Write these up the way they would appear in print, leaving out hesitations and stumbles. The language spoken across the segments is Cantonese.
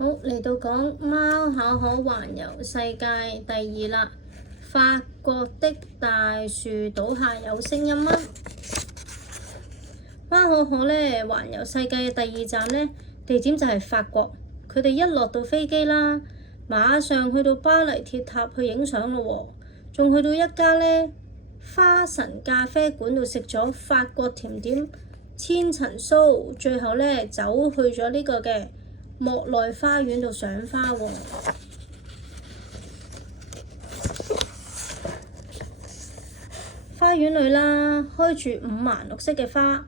好，嚟到講貓巧可環遊世界第二啦。法國的大樹倒下有聲音嗎？貓巧可呢環遊世界嘅第二站呢，地點就係法國。佢哋一落到飛機啦，馬上去到巴黎鐵塔去影相咯喎，仲去到一家呢花神咖啡館度食咗法國甜點千層酥，最後呢走去咗呢個嘅莫內花園度賞花喎。花園裏啦，開住五顏六色嘅花。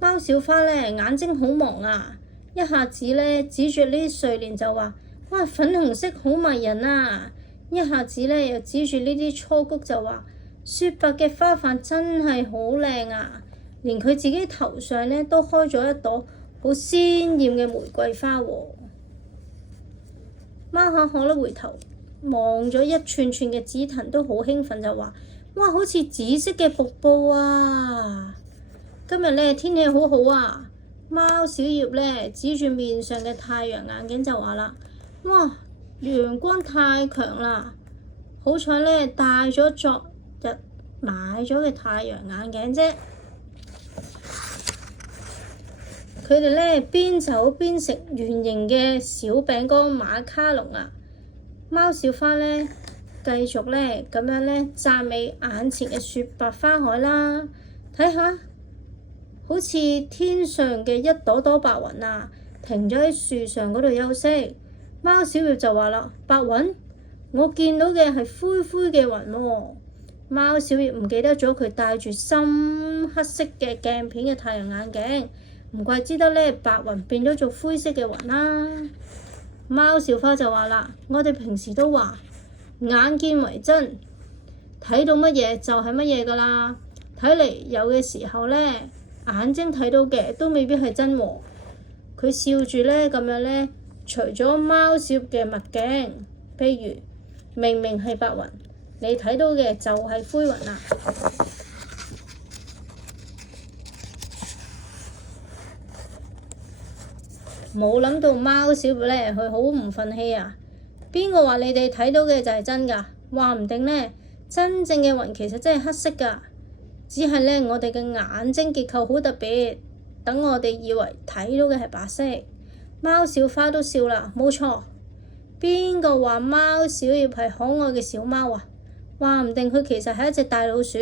貓小花呢眼睛好忙啊，一下子呢指住呢啲睡蓮就話：哇，粉紅色好迷人啊！一下子呢又指住呢啲雛菊就話：雪白嘅花瓣真係好靚啊！連佢自己頭上呢都開咗一朵好鮮豔嘅玫瑰花喎。貓巧可呢回頭望咗一串串嘅紫藤，都好興奮就話：哇，好似紫色嘅瀑布啊！今日呢天氣好好啊！貓小葉呢指住面上嘅太陽眼鏡就話啦：哇，陽光太強啦！好彩呢戴咗昨日買咗嘅太陽眼鏡啫。佢哋呢邊走邊食圓形嘅小餅乾馬卡龍啊！貓小花呢繼續呢咁樣呢讚美眼前嘅雪白花海啦，睇下好似天上嘅一朵朵白雲啊，停咗喺樹上嗰度休息。貓小葉就話啦：白雲，我見到嘅係灰灰嘅雲喎。貓小葉唔記得咗佢戴住深黑色嘅鏡片嘅太陽眼鏡，唔怪之得呢白雲變咗做灰色嘅雲啦。貓小花就話啦：我哋平時都話眼見為真，睇到乜嘢就係乜嘢㗎啦。睇嚟有嘅時候呢，眼睛睇到嘅都未必係真喎。佢笑住呢咁樣呢，除咗貓小葉嘅墨鏡，譬如明明係白雲，你睇到嘅就係灰雲啦。冇諗到貓小葉呢，佢好唔忿氣啊！邊個話你哋睇到嘅就係真㗎？話唔定呢，真正嘅雲其實真係黑色㗎，只係呢，我哋嘅眼睛結構好特別，等我哋以為睇到嘅係白色。貓小花都笑啦，冇錯。邊個話貓小葉係可愛嘅小貓啊？話唔定佢其實係一隻大老鼠，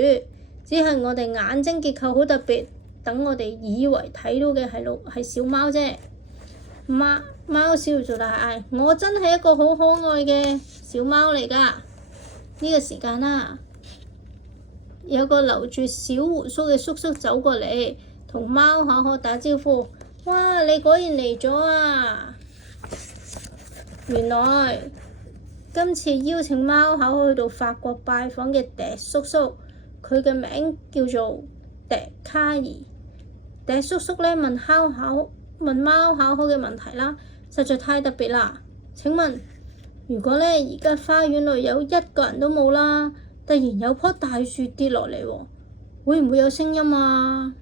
只係我哋眼睛結構好特別，等我哋以為睇到嘅係小貓啫。貓小葉就大嗌：我真係一個好可愛嘅小貓嚟㗎！呢個時間啦，有個留住小鬍鬚嘅叔叔走過嚟，同貓巧可打招呼。哇！你果然嚟咗啊！原來今次邀請貓巧可去到法國拜訪嘅笛叔叔，佢嘅名叫做笛卡爾。笛叔叔呢問貓巧可嘅問題啦，實在太特別啦！請問，如果呢而家花園裏有一個人都冇啦，突然有棵大樹跌落嚟喎，會唔會有聲音啊？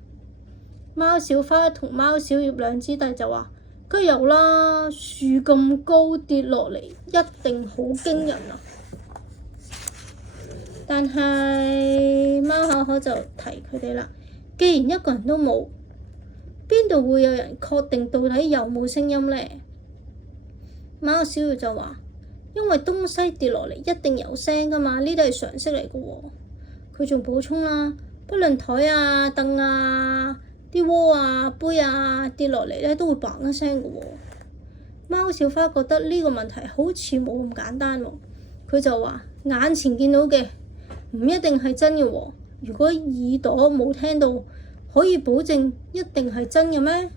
貓小花同貓小葉兩姊弟就話：梗有啦，樹咁高跌落嚟，一定好驚人啊！但係貓巧可就提佢哋啦，既然一個人都冇，邊度會有人確定到底有冇聲音呢？貓小葉就話：因為東西跌落嚟一定有聲㗎嘛，呢啲係常識嚟嘅喎。佢仲補充啦，不論台啊、凳啊、啲鍋啊、杯啊跌落嚟咧，都會嘭一聲嘅喎。貓小花覺得呢個問題好似冇咁簡單喎。佢就話：眼前見到嘅唔一定係真嘅喎。如果耳朵冇聽到，可以保證一定係真嘅咩？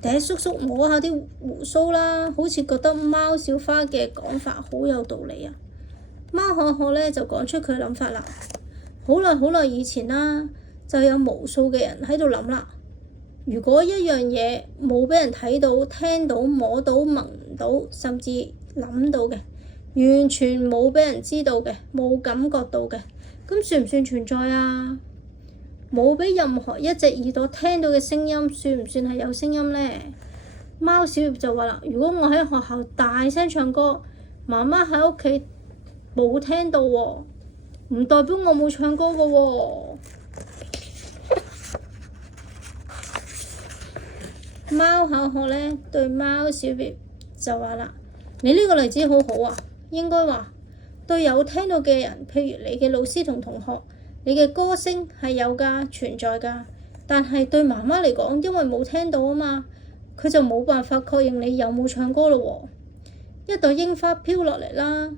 笛叔叔摸下啲鬍鬚啦，好似覺得貓小花嘅講法好有道理啊！貓巧可呢就講出佢諗法啦。好耐好耐以前啦，就有無數嘅人喺度諗啦。如果一樣嘢冇俾人睇到、聽到、摸到、聞到，甚至諗到嘅，完全冇俾人知道嘅，冇感覺到嘅，咁算唔算存在啊？冇俾任何一隻耳朵聽到嘅聲音，算唔算係有聲音呢？貓小葉就話啦：如果我喺學校大聲唱歌，媽媽喺屋企冇聽到喎，唔代表我冇唱歌㗎喎。貓巧可咧對貓小葉就話啦：你呢個例子好好啊，應該話對有聽到嘅人，譬如你嘅老師同同學，你嘅歌聲係有㗎，存在㗎。但係對媽媽嚟講，因為冇聽到啊嘛，佢就冇辦法確認你有冇唱歌咯喎。一朵櫻花飄落嚟啦，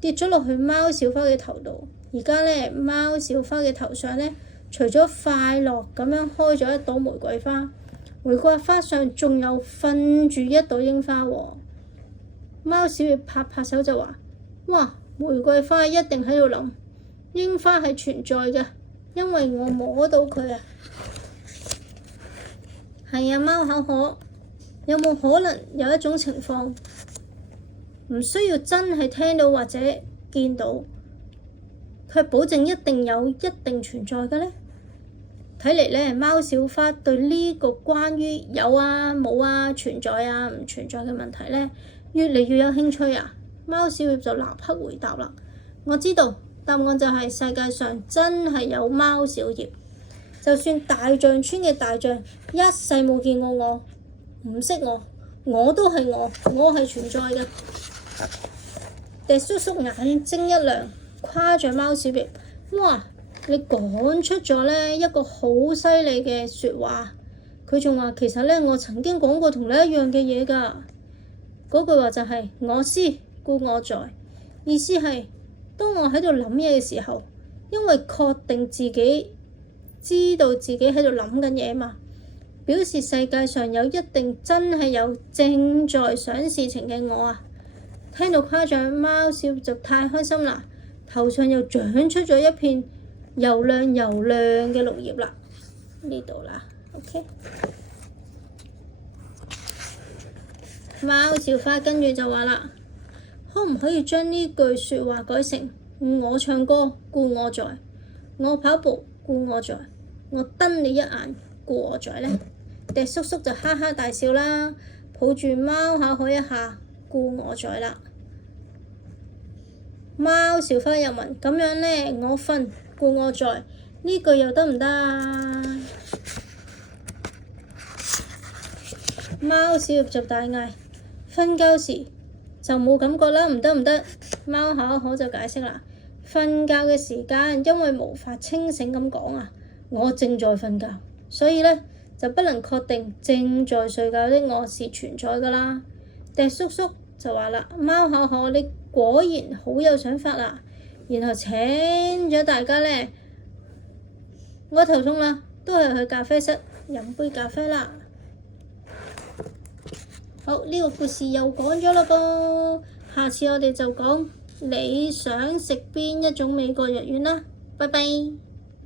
跌咗落去貓小花嘅頭度。而家咧，貓小花嘅頭上咧，除咗快樂咁樣開咗一朵玫瑰花，玫瑰花上仲有瞓住一朵櫻花喎。貓小葉拍拍手就話：哇！玫瑰花一定喺度諗，櫻花係存在嘅，因為我摸到佢啊。係啊，貓巧可，有冇可能有一種情況，唔需要真係聽到或者見到，卻保證一定有、一定存在嘅呢？睇嚟咧，貓小花對呢個關於有啊、冇啊、存在啊、唔存在嘅問題咧，越嚟越有興趣啊！貓小葉就立刻回答啦：我知道答案就係世界上真係有貓小葉，就算大象村嘅大象一世冇見過我，唔識我都係我係存在嘅。笛叔叔眼睛一亮，誇獎貓小葉：哇！你講出咗呢一個好犀利嘅説話。佢仲話：其實呢，我曾經講過同你一樣嘅嘢㗎。嗰句話就係我思故我在，意思係當我喺度諗嘢嘅時候，因為確定自己知道自己喺度諗緊嘢嘛，表示世界上有一定真係有正在想事情嘅我啊！聽到誇獎，貓小葉就太開心啦，頭上又長出咗一片又亮又亮嘅綠葉啦，呢度啦 ，OK。貓小花跟住就話啦：可唔可以將呢句説話改成我唱歌故我在，我跑步故我在，我瞪你一眼故我在呢？笛叔叔就哈哈大笑啦，抱住貓巧可一下故我在啦。貓小花又問：咁樣呢？我瞓故我在呢句又得唔得啊？貓小葉就大嗌：瞓覺時就冇感覺啦，唔得唔得。貓巧可就解釋啦：瞓覺嘅時間因為無法清醒咁講啊，我正在瞓覺，所以呢，就不能確定正在睡覺的我是存在㗎啦。笛叔叔就話啦：貓巧可，你果然好有想法啦。然後請咗大家呢，我頭痛啦，都係去咖啡室飲杯咖啡啦。好，呢個故事又講咗啦噃，下次我哋就講你想食邊一種美國藥丸啦。拜拜。